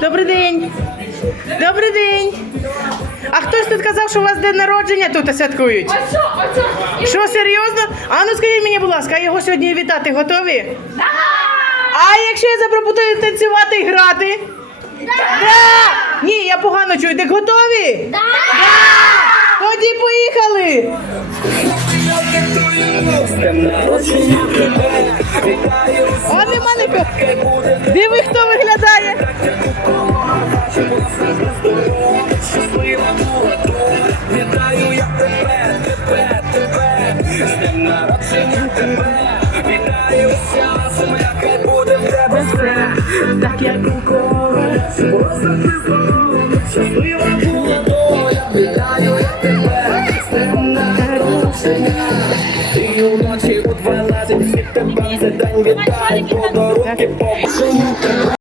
Добрий день. Добрий день. А хтось тут казав, що у вас день народження тут святкують? А що, а що? Що, серйозно? А ну скажіть мені, будь ласка, його сьогодні вітати готові? А якщо я запропоную танцювати і грати? Да! Ні, я погано чую. Так готові? Да! Тоді поїхали! О, нема нікого. Диви, хто виглядає. щаслива. Вітаю я тебе, тебе, тебе. З днем народження тебе. Вітаю вся земля, буде в тебе все. Так як у колі. Щаслива була доля. Вітаю я тебе. З днем народження. І вночі у 12 всіх тебе це день вітаю. Подарунки по бажанню тебе.